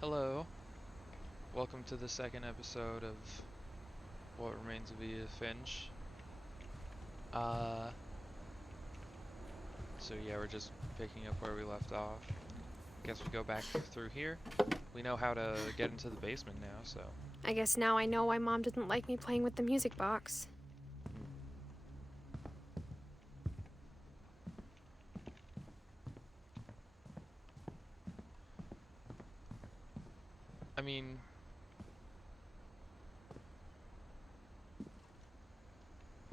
Hello, welcome to the second episode of What Remains of Edith Finch. Uh, so yeah, we're just picking up where we left off. Guess we go back through here. We know how to get into the basement now, so. I guess now I know why Mom didn't like me playing with the music box. I mean,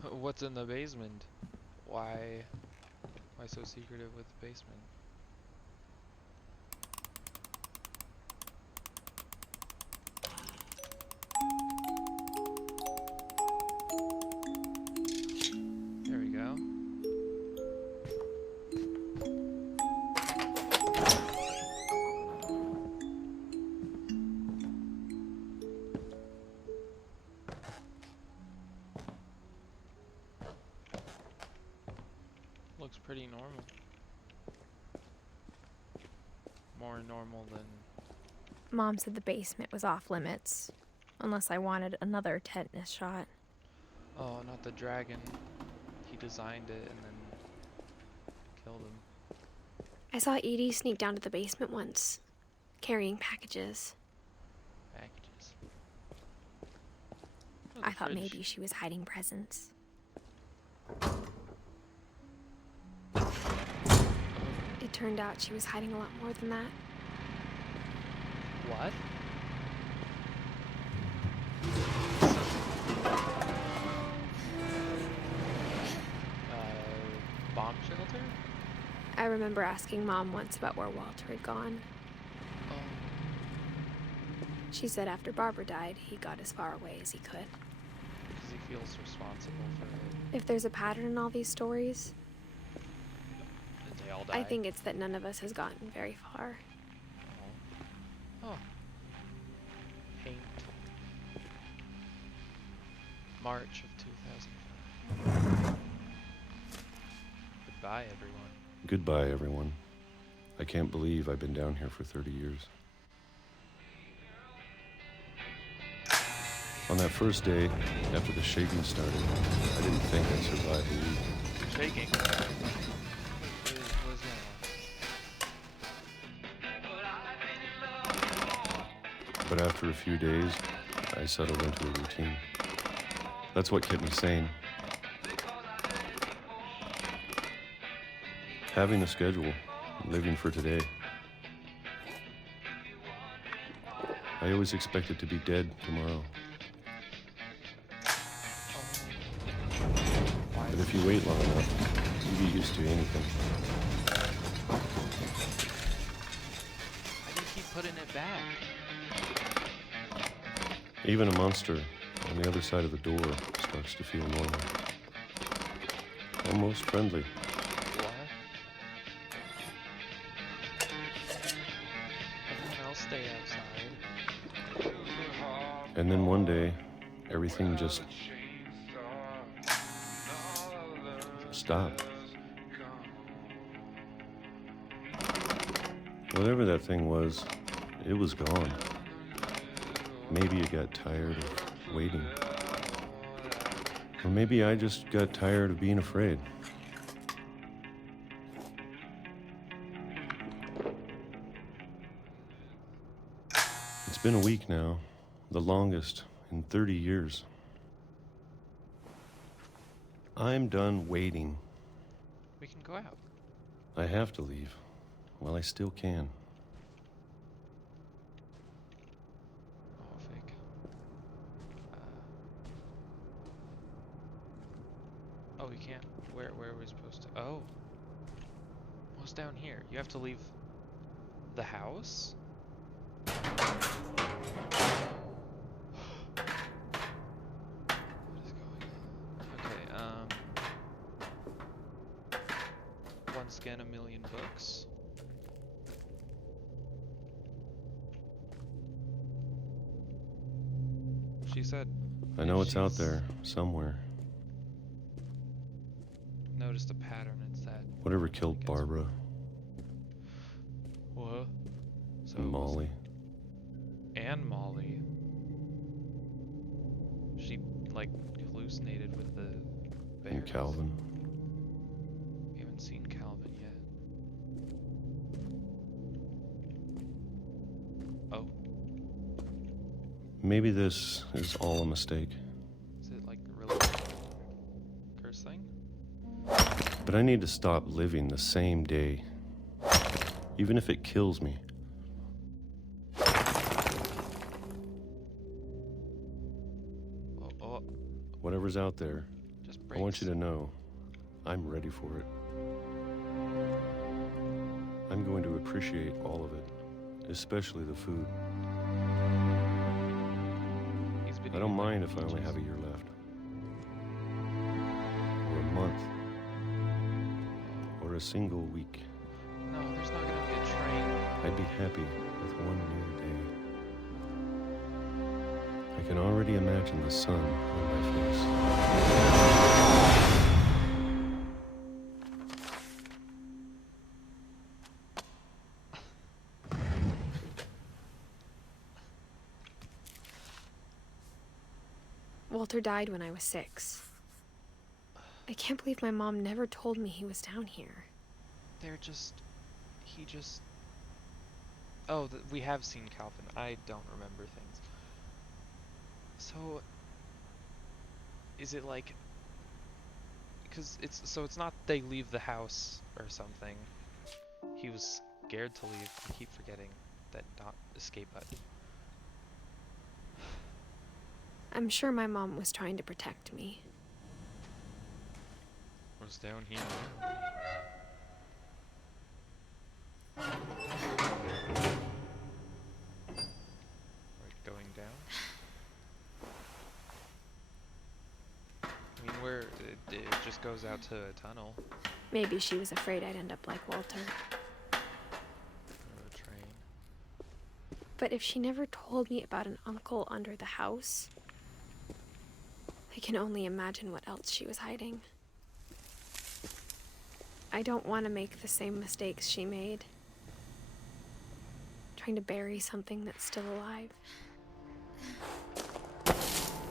what's in the basement? Why so secretive with the basement? There we go. Looks pretty normal. More normal than... Mom said the basement was off limits, unless I wanted another tetanus shot. Oh, not the dragon. He designed it and then killed him. I saw Edie sneak down to the basement once, carrying packages. Packages. Oh, I thought fridge. maybe she was hiding presents. It turned out she was hiding a lot more than that. What? Bomb shelter? I remember asking Mom once about where Walter had gone. Oh, She said after Barbara died, he got as far away as he could. because he feels responsible for it. If there's a pattern in all these stories, Did they all die? I think it's that none of us has gotten very far. Oh. Paint. March of 2005. Goodbye, everyone. Goodbye, everyone. I can't believe I've been down here for 30 years. On that first day, after the shaking started, I didn't think I'd survive a week. Shaking. What is But after a few days, I settled into a routine. That's what kept me sane. Having a schedule, living for today. I always expected to be dead tomorrow. But if you wait long enough, you get used to anything. Why do you keep putting it back? Even a monster on the other side of the door starts to feel normal. Almost friendly. What? Everyone else stay outside. And then one day, everything just stopped. Whatever that thing was, it was gone. Maybe it got tired of waiting. Or maybe I just got tired of being afraid. It's been a week now, the longest in 30 years. I'm done waiting. We can go out. I have to leave while I still can. Oh, fake. Oh, we can't. Where are we supposed to? Oh. What's down here? You have to leave the house? What is going on? Okay, one scan, a million books. She said... I know it's out there, somewhere. Noticed a pattern, it's that... Whatever killed Barbara What? So and Molly. and Molly. She, like, hallucinated with the bears. And Calvin. We haven't seen Calvin yet. Oh, Maybe this is all a mistake. is it like really curse thing? But I need to stop living the same day. Even if it kills me. Oh, oh, Whatever's out there, just I breaks. want you to know I'm ready for it. I'm going to appreciate all of it, especially the food. He's been I don't eating, like, mind if I only peaches. have a year left. Or a month. Or a single week. No, there's not gonna be a train. I'd be happy with one new day. I can already imagine the sun on my face. Walter died when I was 6. I can't believe my mom never told me he was down here. He just... Oh, we have seen Calvin. I don't remember things. So, is it like... Because it's not they leave the house or something. He was scared to leave. I keep forgetting that not escape button. I'm sure my mom was trying to protect me. What's down here? Like going down? I mean, it just goes out to a tunnel Maybe she was afraid I'd end up like Walter. or a train. But if she never told me about an uncle under the house, I can only imagine what else she was hiding. I don't want to make the same mistakes she made. Trying to bury something that's still alive.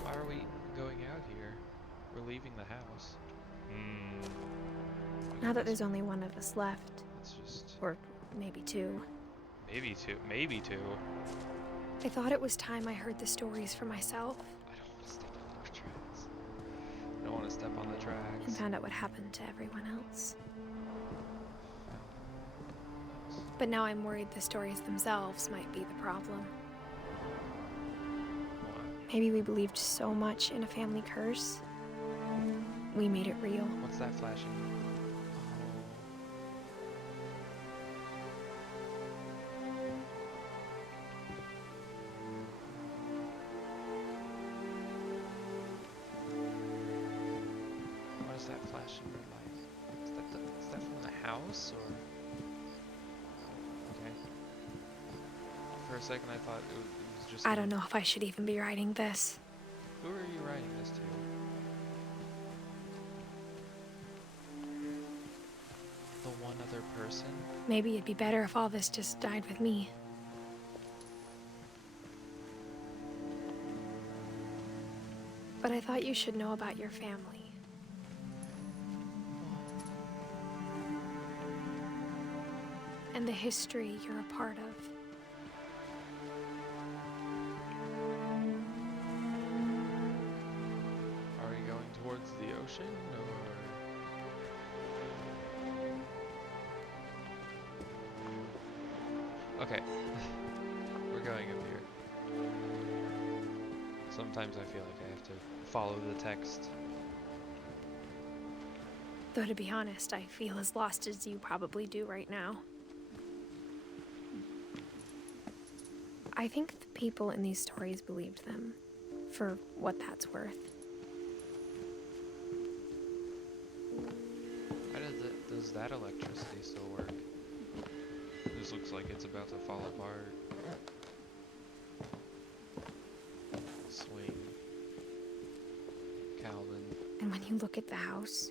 Why are we going out here? We're leaving the house. Now that there's only one of us left, It's just... or maybe 2, Maybe two. Maybe two. I thought it was time I heard the stories for myself I don't want to step on the tracks. I don't want to step on the and tracks. found out what happened to everyone else. But now I'm worried the stories themselves might be the problem. What? Maybe we believed so much in a family curse, we made it real. What's that flashing? What is that flashing red light? Is that from the house or? Okay. For a second I thought it was just... I don't know if I should even be writing this. Who are you writing this to? The one other person? Maybe it'd be better if all this just died with me. But I thought you should know about your family. And the history you're a part of. Are we going towards the ocean or? Okay. We're going up here. Sometimes I feel like I have to follow the text. Though to be honest, I feel as lost as you probably do right now. I think the people in these stories believed them, for what that's worth. How does that electricity still work? This looks like it's about to fall apart. Swing. Calvin. And when you look at the house,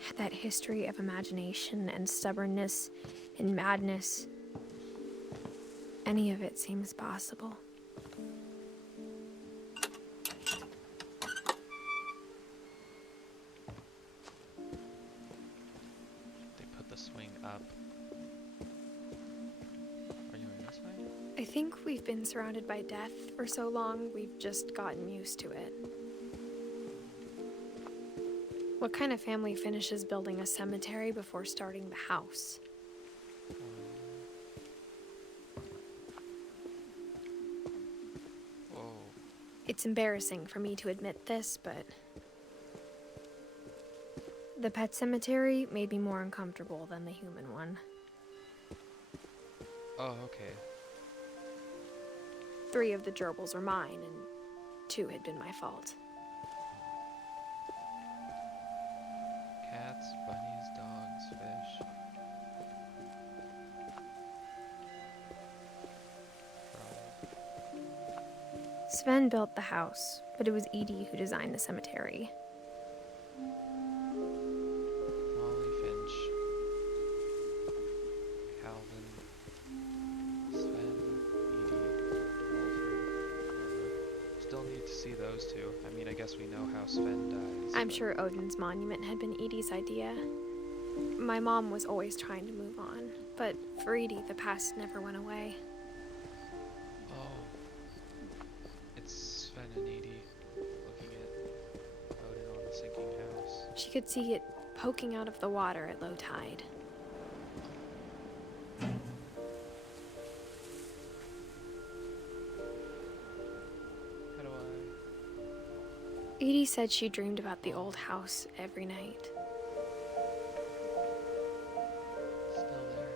it had that history of imagination and stubbornness and madness. any of it seems possible. They put the swing up. Are you in this way? I think we've been surrounded by death for so long, we've just gotten used to it. What kind of family finishes building a cemetery before starting the house? Whoa. It's embarrassing for me to admit this, but the pet cemetery made me more uncomfortable than the human one. Oh, okay. 3 of the gerbils were mine, and 2 had been my fault. Cats, bunnies, dogs, fish. Frog. Sven built the house, but it was Edie who designed the cemetery. Molly, Finch. Calvin. Sven, Edie, Walter, Barbara. Still need to see those two. I mean, I guess we know how Sven dies. I'm sure Odin's monument had been Edie's idea. My mom was always trying to move on, but for Edie, the past never went away. Oh. It's Sven and Edie looking at Odin on a sinking house. She could see it poking out of the water at low tide. How do I... Edie said she dreamed about the old house every night. Still there.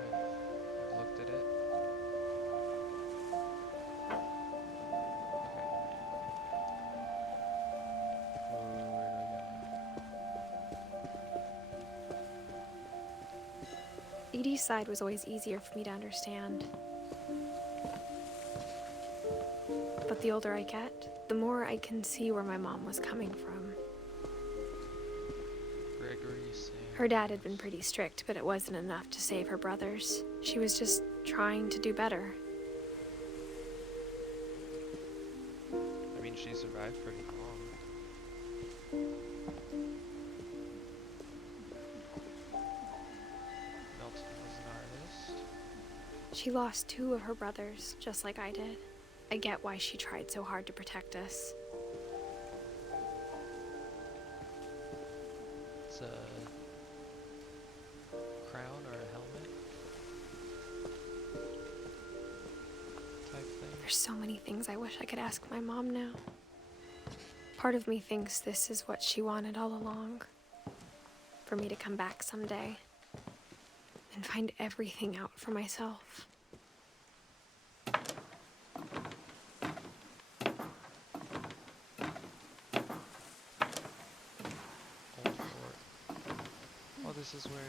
I've looked at it. Okay. Where do I go now? Edie's side was always easier for me to understand. But the older I get, the more I can see where my mom was coming from. Gregory, Sam. Her dad had been pretty strict, but it wasn't enough to save her brothers. She was just trying to do better. I mean, she survived pretty long. Milton was an artist. She lost 2 of her brothers, just like I did. I get why she tried so hard to protect us. It's a crown or a helmet type thing. There's so many things I wish I could ask my mom now. Part of me thinks this is what she wanted all along. For me to come back someday and find everything out for myself. Old fort. Oh, this is where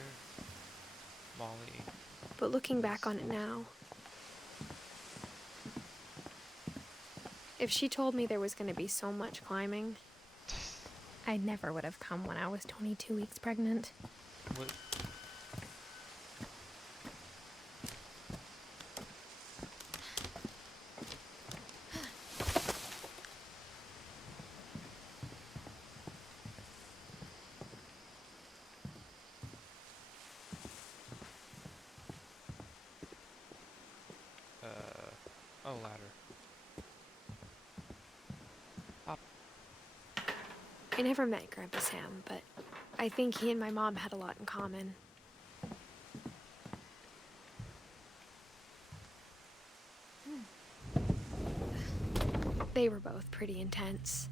Molly. But looking back on it now, if she told me there was going to be so much climbing, I never would have come when I was 22 weeks pregnant. What? Oh, ladder. Up. I never met Grandpa Sam, but I think he and my mom had a lot in common. They were both pretty intense.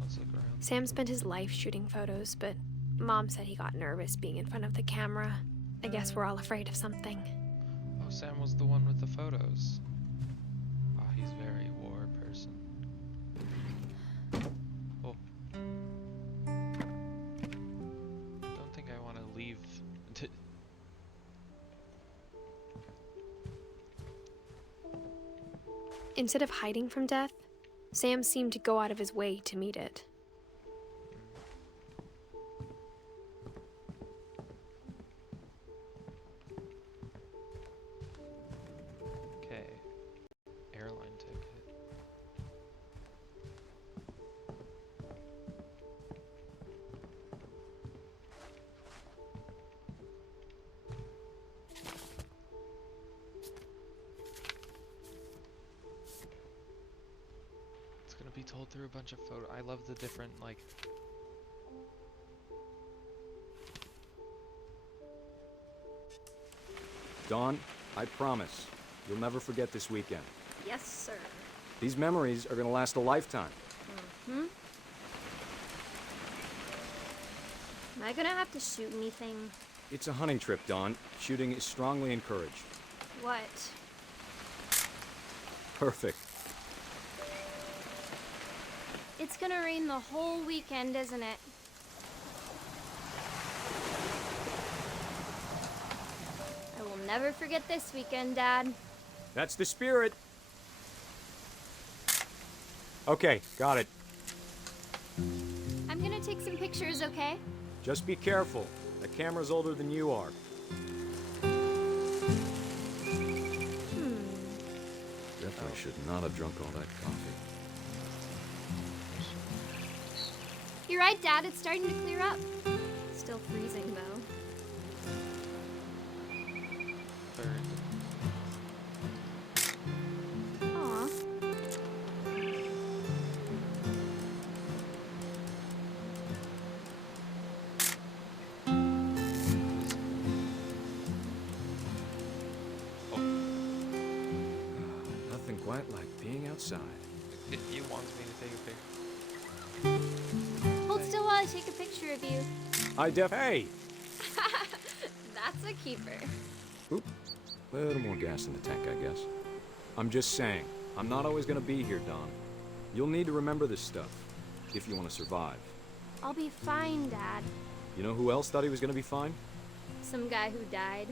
Let's look around. Sam spent his life shooting photos, but Mom said he got nervous being in front of the camera. I guess we're all afraid of something. Oh, Sam was the one with the photos. Oh, he's very war person. Oh. Don't think I want to leave. Instead of hiding from death, Sam seemed to go out of his way to meet it. Okay. Airline ticket. It's gonna be told through a bunch of photos. I love the different, like... Dawn, I promise, you'll never forget this weekend. Yes, sir. These memories are gonna last a lifetime. Hmm? Am I gonna have to shoot anything? It's a hunting trip, Dawn. Shooting is strongly encouraged. What? Perfect. It's gonna rain the whole weekend, isn't it? I will never forget this weekend, Dad. That's the spirit. Okay, got it. I'm gonna take some pictures, okay? Just be careful. The camera's older than you are. Definitely should not have drunk all that coffee. You're right, Dad. It's starting to clear up. Still freezing, though. Third. Aw. Nothing quite like being outside. He wants me to take a picture. Hold still while I take a picture of you. Hey! That's a keeper. Oop. Little more gas in the tank, I guess. I'm just saying, I'm not always gonna be here, Dawn. You'll need to remember this stuff, if you want to survive. I'll be fine, Dad. You know who else thought he was gonna be fine? Some guy who died.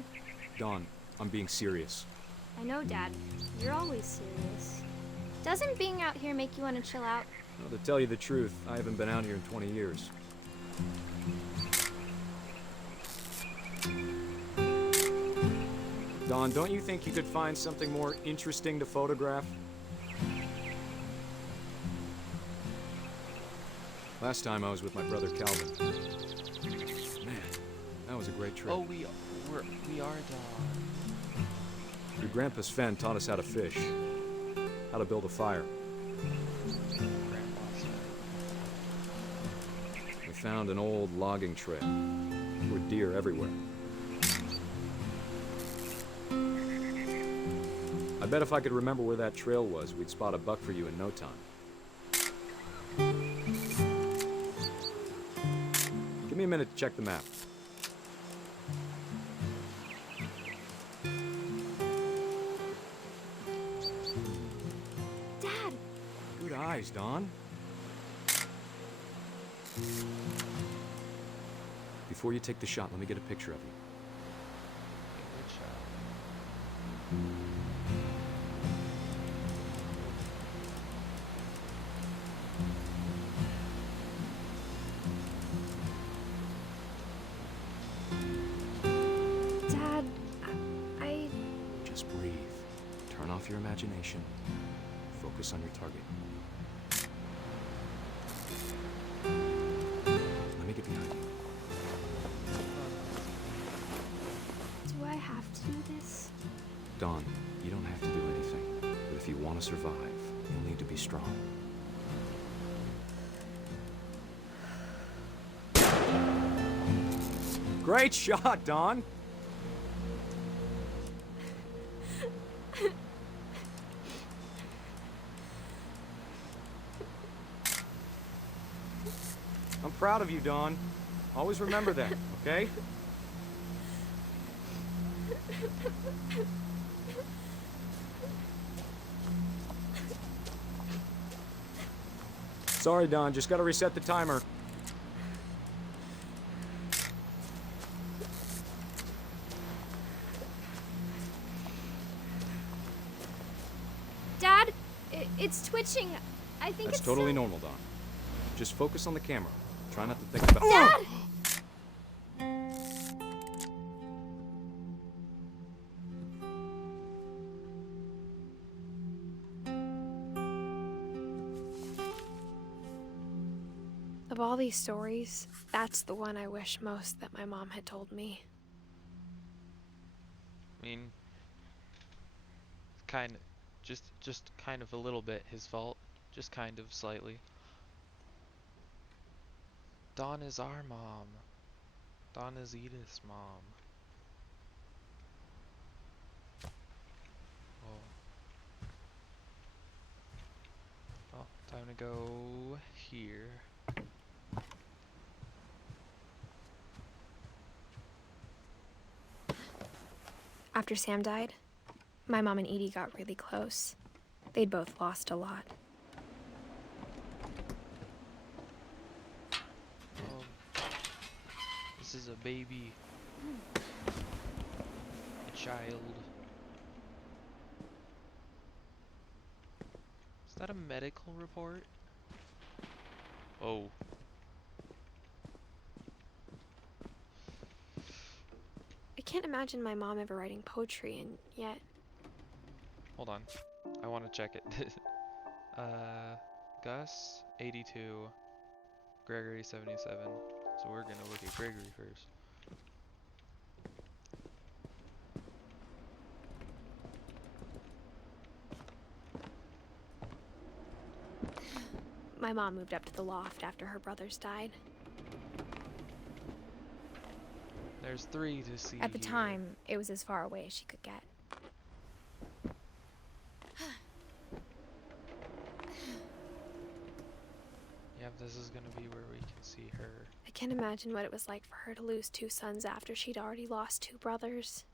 Dawn, I'm being serious. I know, Dad. You're always serious. Doesn't being out here make you want to chill out? Well, to tell you the truth, I haven't been out here in 20 years. Dawn, don't you think you could find something more interesting to photograph? Last time I was with my brother Calvin. Man, that was a great trip. Oh, we are Dawn. Your grandpa Sven taught us how to fish, how to build a fire. Grandpa's We found an old logging trail. There were deer everywhere. I bet if I could remember where that trail was, we'd spot a buck for you in no time. Give me a minute to check the map. Dad! Good eyes, Dawn. Before you take the shot, let me get a picture of you. good shot. Dad, I... Just breathe. Turn off your imagination. Focus on your target. Let me get behind you. Do I have to do this? Dawn, you don't have to do anything. But if you want to survive, you'll need to be strong. Great shot, Dawn! I'm proud of you, Dawn. Always remember that, okay? Sorry, Dawn. Just gotta reset the timer. Dad, it's twitching. I think That's it's totally so... normal, Don. Just focus on the camera. Try not to think about... Dad! Of all these stories, that's the one I wish most that my mom had told me. I mean, kind of, just kind of a little bit his fault. Just kind of slightly. Dawn is our mom. Dawn is Edith's mom. Oh. Well, time to go here. After Sam died, my mom and Edie got really close. They'd both lost a lot. This is a baby. A child. Is that a medical report? Oh. I can't imagine my mom ever writing poetry, and yet... Hold on. I want to check it. Gus, 82. Gregory, 77. So we're gonna look at Gregory first. My mom moved up to the loft after her brothers died. There's 3 to see At the here. time, it was as far away as she could get. Yep, this is gonna be where we can see her. I can't imagine what it was like for her to lose 2 sons after she'd already lost 2 brothers.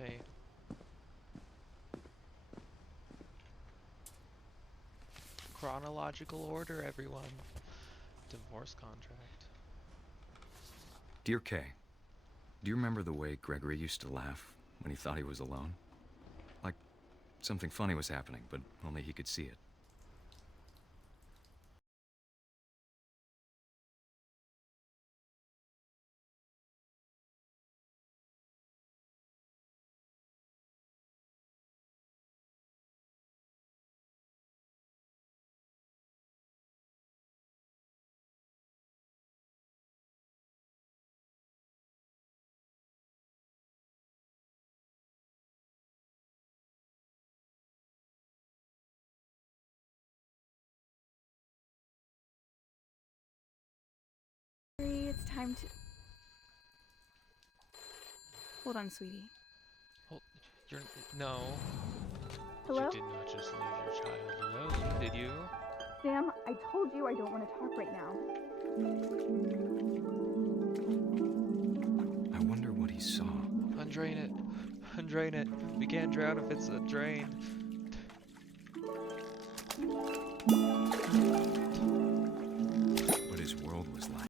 Okay. Chronological order, everyone. Divorce contract. Dear Kay, do you remember the way Gregory used to laugh when he thought he was alone? Like something funny was happening, but only he could see it. It's time to... Hold on, sweetie. Hold, you're no. Hello? You did not just leave your child alone, did you? Sam, I told you I don't want to talk right now. I wonder what he saw. Undrain it. Undrain it. We can't drown if it's a drain. What his world was like.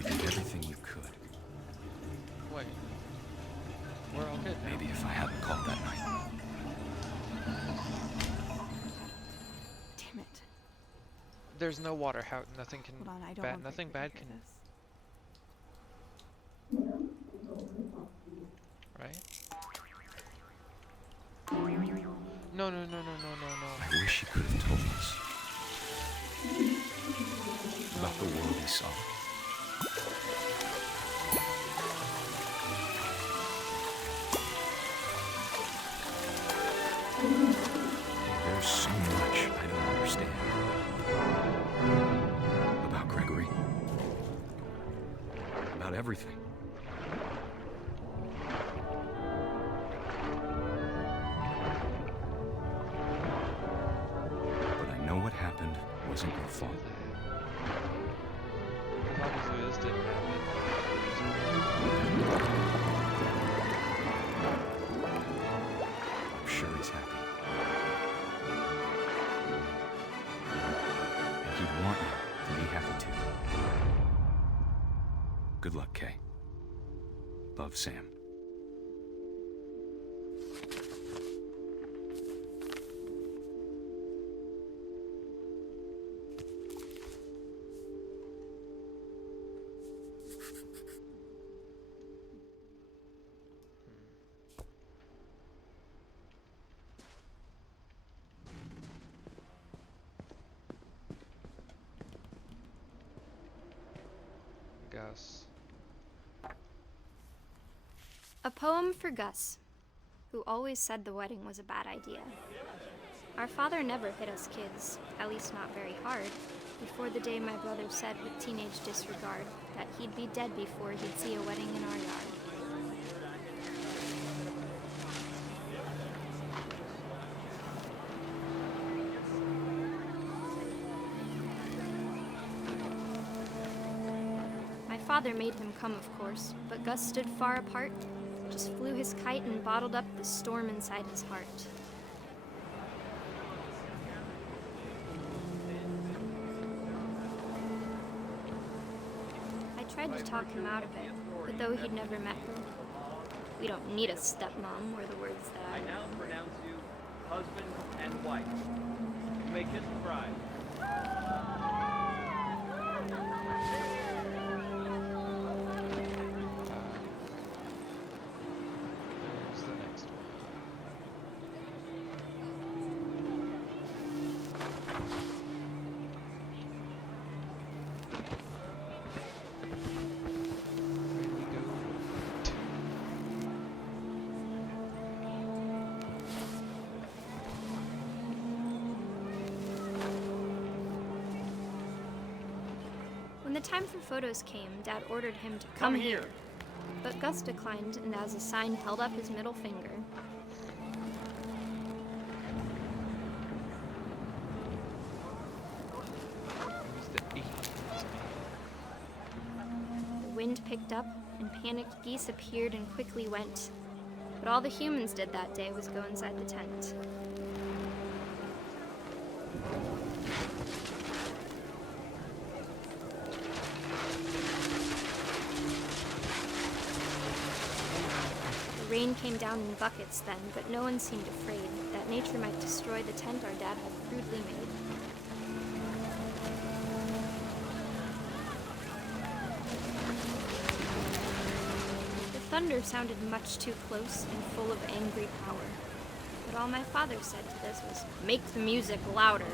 you did everything you could. Wait. We're all good now. Maybe if I hadn't called that night. Damn it. There's no water. How nothing can Hold on, I don't want nothing Gregory bad to can, hear this. right? No, no, no, no, no, no, no. I wish he could have told us about the world he saw. There's so much I don't understand about Gregory, about everything. But I know what happened wasn't your fault. Obviously, this didn't happen. I'm sure he's happy. And he'd want you to be happy too. Good luck, Kay. Love, Sam. Gus. A poem for Gus, who always said the wedding was a bad idea. Our father never hit us kids, at least not very hard, before the day my brother said with teenage disregard that he'd be dead before he'd see a wedding in our yard. My father made him come, of course, but Gus stood far apart, just flew his kite and bottled up the storm inside his heart. I tried to talk him out of it, but though he'd never met her, we don't need a stepmom were the words that I now pronounce you husband and wife. You may kiss the bride. There's the next one. Where do we go? When the time for photos came, Dad ordered him to come here. But Gus declined and as a sign held up his middle finger. It was the 80s. The wind picked up and panicked geese appeared and quickly went. But all the humans did that day was go inside the tent. The rain came down in buckets then, but no one seemed afraid that nature might destroy the tent our dad had crudely made. The thunder sounded much too close and full of angry power. But all my father said to this was, "Make the music louder."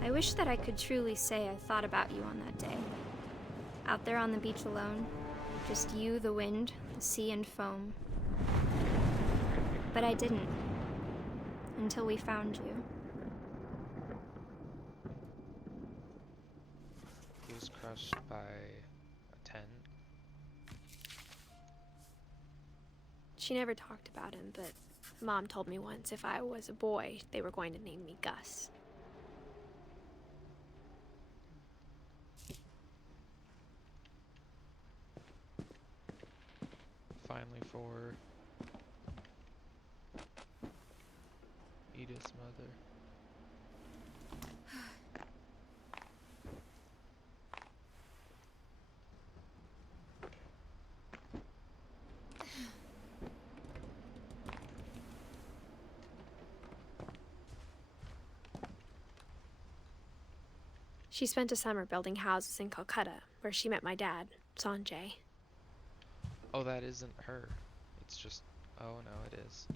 I wish that I could truly say I thought about you on that day. Out there on the beach alone, just you, the wind, the sea, and foam. But I didn't. Until we found you. He was crushed by a tent. She never talked about him, but Mom told me once if I was a boy, they were going to name me Gus. for Edith's mother. She spent a summer building houses in Calcutta, where she met my dad, Sanjay. Oh, that isn't her. It's just... Oh, no, it is.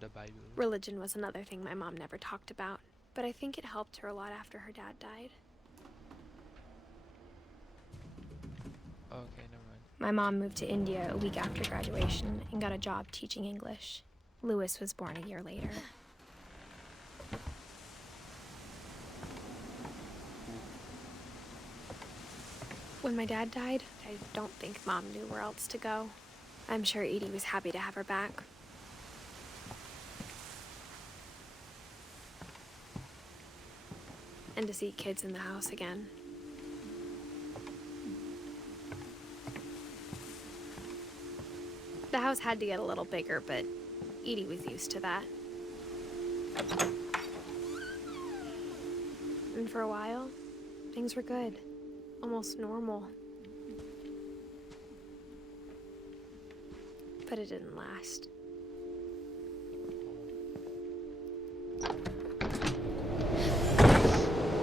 The Bible. Religion was another thing my mom never talked about, but I think it helped her a lot after her dad died. Okay, never mind. My mom moved to India a week after graduation and got a job teaching English. Louis was born a year later. When my dad died, I don't think Mom knew where else to go. I'm sure Edie was happy to have her back. And to see kids in the house again. The house had to get a little bigger, but Edie was used to that. And for a while, things were good. Almost normal. But it didn't last.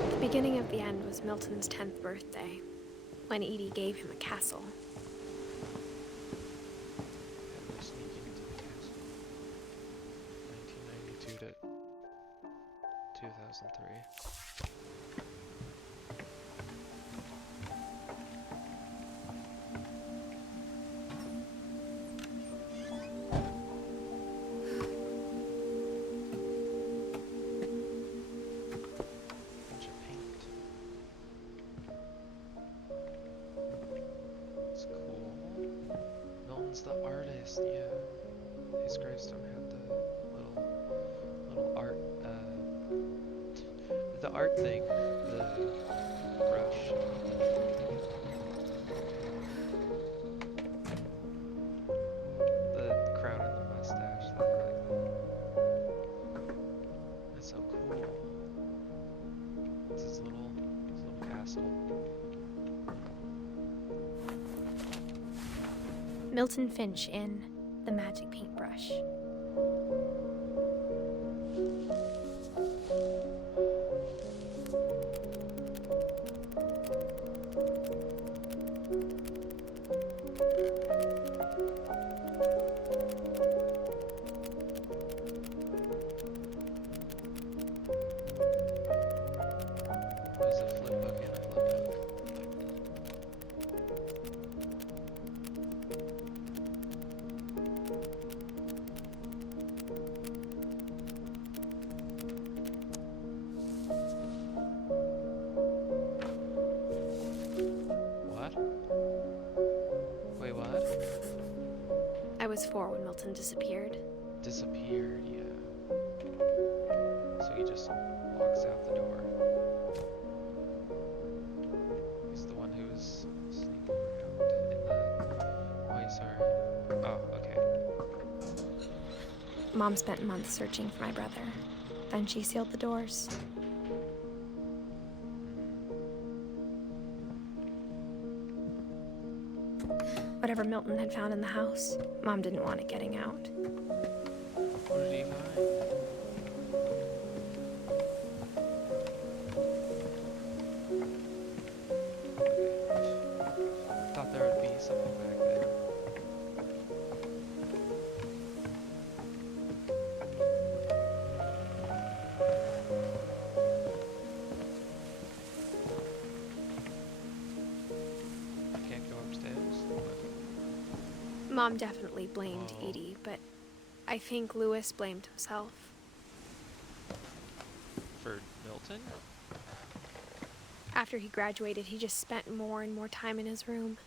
The beginning of the end was Milton's 10th birthday, when Edie gave him a castle. And we're sneaking into the castle. 1992 to 2003. Bunch of paint. It's cool. Milton's the artist, yeah. His gravestone had the little art, the art thing, the brush. The crown and the mustache, I like that. That's so cool. It's his little castle. Milton Finch in The Magic Paintbrush. There's a flip book and a flip book. What? Wait, what? I was 4 when Milton disappeared. Disappeared, yeah. So he just walks out the door. He's the one who was sneaking around in the... Wait, sorry. Oh, okay. Mom spent months searching for my brother. Then she sealed the doors. Whatever Milton had found in the house, Mom didn't want it getting out. What did he find? Thought there would be something back there. Can't go upstairs. Mom definitely blamed Oh. Edie, but I think Louis blamed himself. For Milton? After he graduated, he just spent more and more time in his room.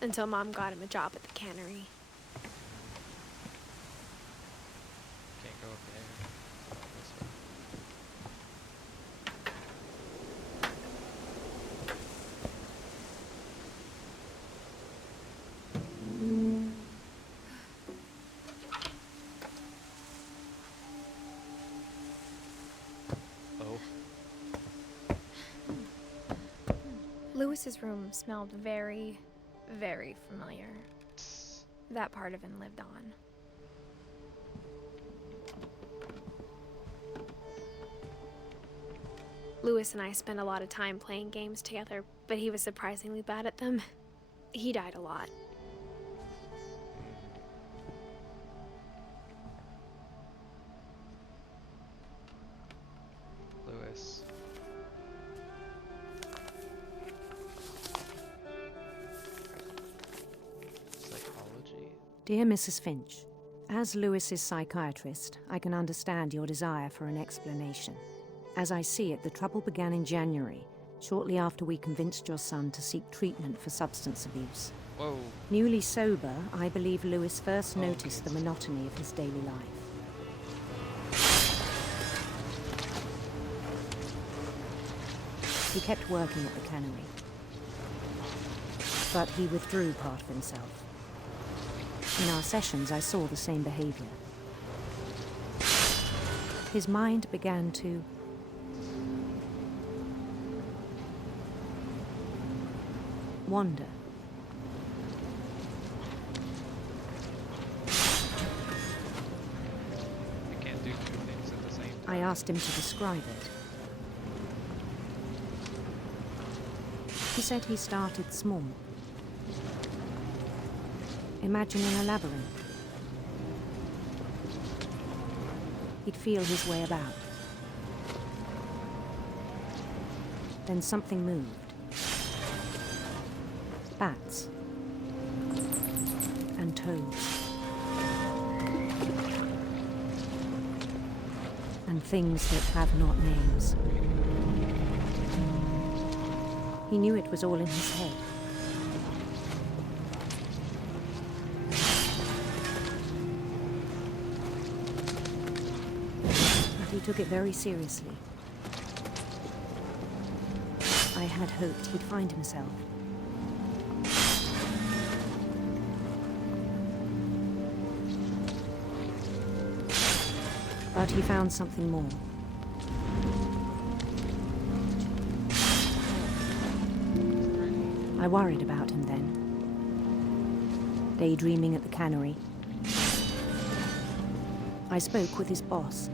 Until Mom got him a job at the cannery. Can't go up there. This way. Lewis's room smelled very, very familiar. That part of him lived on. Lewis and I spent a lot of time playing games together, but he was surprisingly bad at them. He died a lot. Lewis. Psychology. Dear Mrs. Finch, as Lewis's psychiatrist, I can understand your desire for an explanation. As I see it, the trouble began in January, shortly after we convinced your son to seek treatment for substance abuse. Whoa. Newly sober, I believe Lewis first Okay. noticed the monotony of his daily life. He kept working at the cannery, but he withdrew part of himself. In our sessions, I saw the same behavior. His mind began to wander. You can't do two things at the same time. I asked him to describe it. He said he started small, imagining a labyrinth. He'd feel his way about. Then something moved. Bats and toads and things that have not names. He knew it was all in his head. But he took it very seriously. I had hoped he'd find himself. But he found something more. I worried about him then. Daydreaming at the cannery. I spoke with his boss.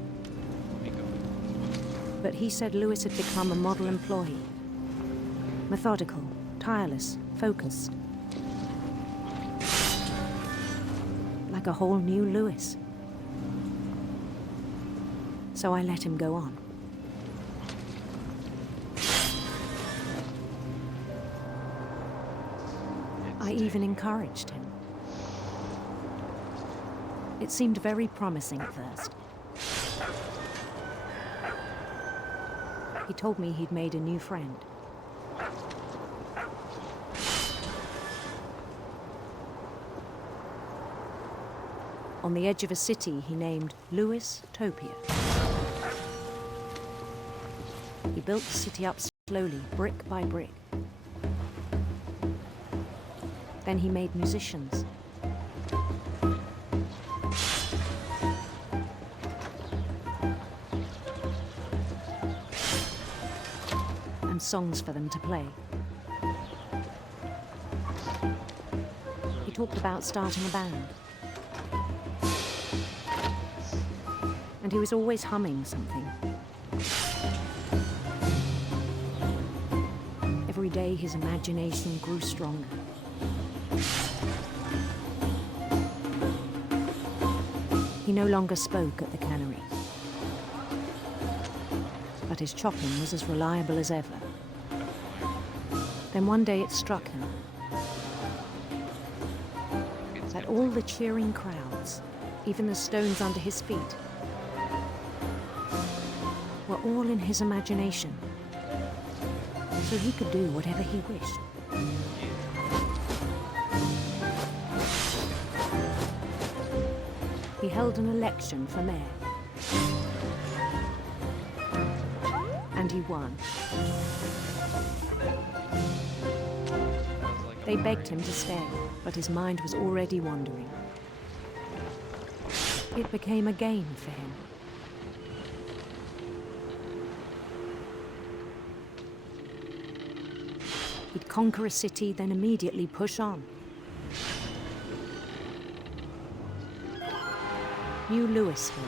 But he said Lewis had become a model employee. Methodical, tireless, focused. Like a whole new Lewis. So I let him go on. I even encouraged him. It seemed very promising at first. He told me he'd made a new friend. On the edge of a city he named Lewis Topia. He built the city up slowly, brick by brick. Then he made musicians. And songs for them to play. He talked about starting a band. And he was always humming something. Every day his imagination grew stronger. He no longer spoke at the cannery. But his chopping was as reliable as ever. Then one day it struck him that all the cheering crowds, even the stones under his feet, were all in his imagination, so he could do whatever he wished. He held an election for mayor. And he won. They begged him to stay, but his mind was already wandering. It became a game for him. He'd conquer a city, then immediately push on. New Louisville.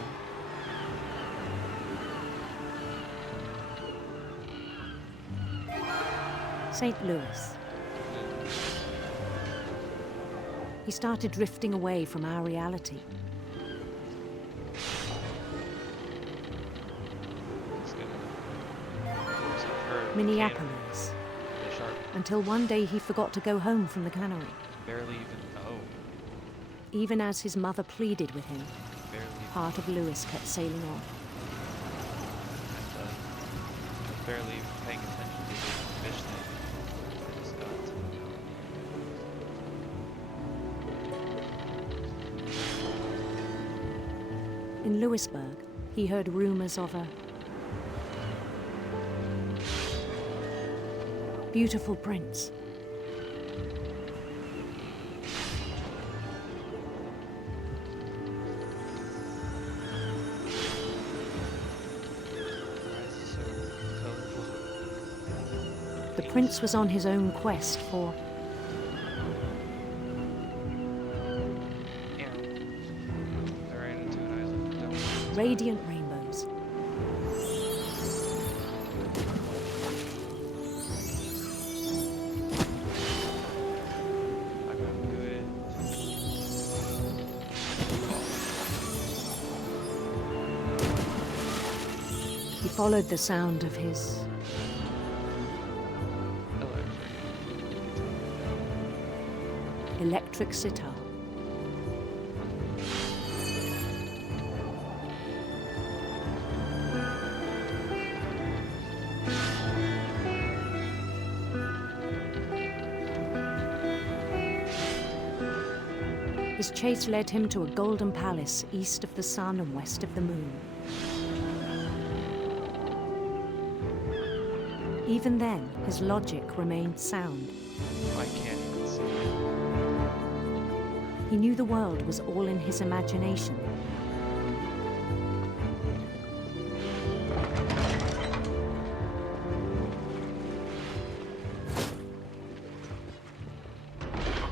St. Louis. He started drifting away from our reality. Minneapolis. Until one day he forgot to go home from the cannery. Barely even know. Even as his mother pleaded with him, Barely. part of Lewis kept sailing on. And, barely even paying attention to the fish thing. I just got In Louisburg, he heard rumors of a beautiful prince. The prince was on his own quest for radiant rainbows. He followed the sound of his electric sitar. His chase led him to a golden palace east of the sun and west of the moon. Even then, his logic remained sound. I can't even see it. He knew the world was all in his imagination.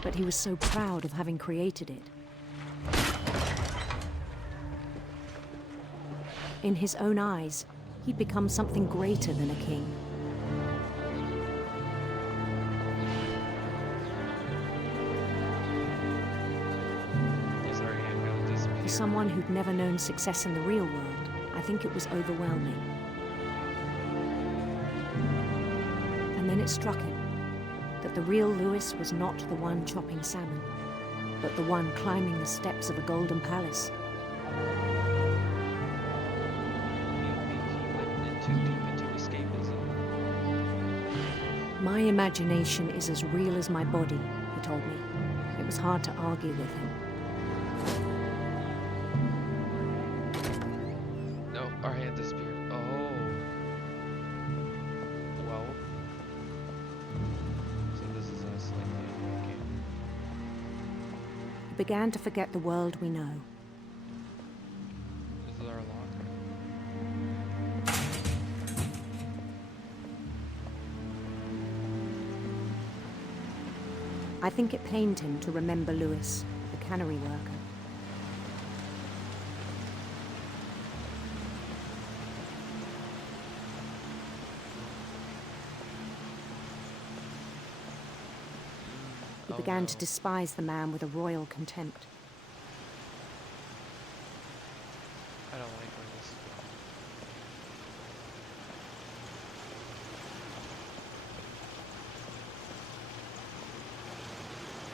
But he was so proud of having created it. In his own eyes, he'd become something greater than a king. For someone who'd never known success in the real world, I think it was overwhelming. And then it struck him that the real Lewis was not the one chopping salmon, but the one climbing the steps of a golden palace. Too deep into escapism. My imagination is as real as my body, he told me. It was hard to argue with him. No, our hand disappeared. Oh. Well. So this is us like the game. He began to forget the world we know. This is our locker. I think it pained him to remember Lewis, the cannery worker. He began to despise the man with a royal contempt. I don't like where this is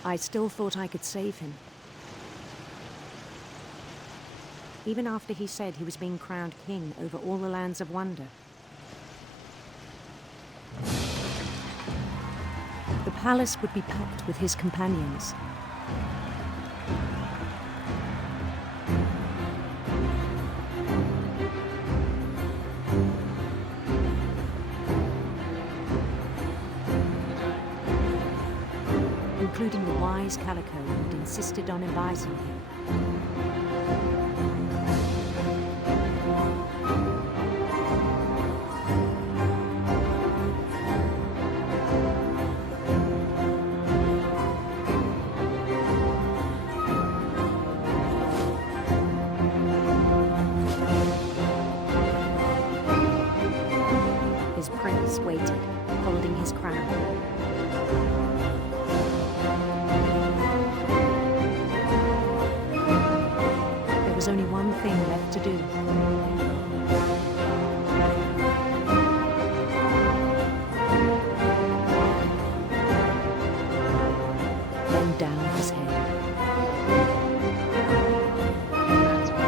going. I still thought I could save him. Even after he said he was being crowned king over all the lands of wonder. The palace would be packed with his companions. Including the wise Calico who'd insisted on advising him. his crown. There was only one thing left to do. Bend down his head. That's what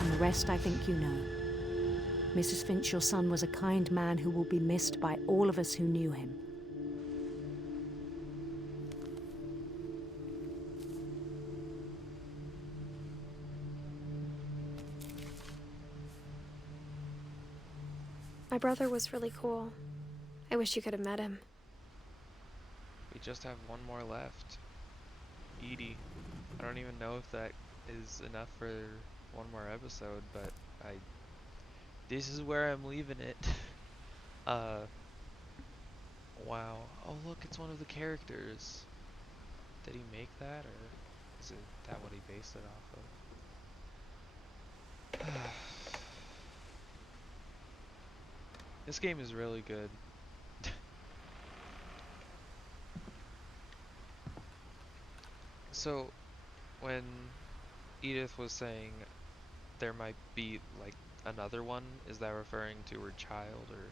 And the rest I think you know. Mrs. Finch, your son was a kind man who will be missed by all of us who knew him. My brother was really cool. I wish you could have met him. we just have one more left. Edie. I don't even know if that is enough for one more episode, but this is where I'm leaving it. Wow. Oh look, it's one of the characters. Did he make that, or is it that what he based it off of? This game is really good. So, when Edith was saying there might be, like, another one, is that referring to her child or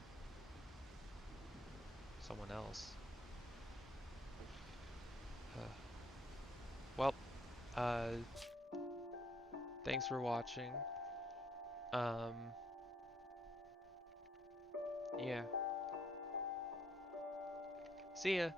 someone else? Well, thanks for watching. Yeah. See ya.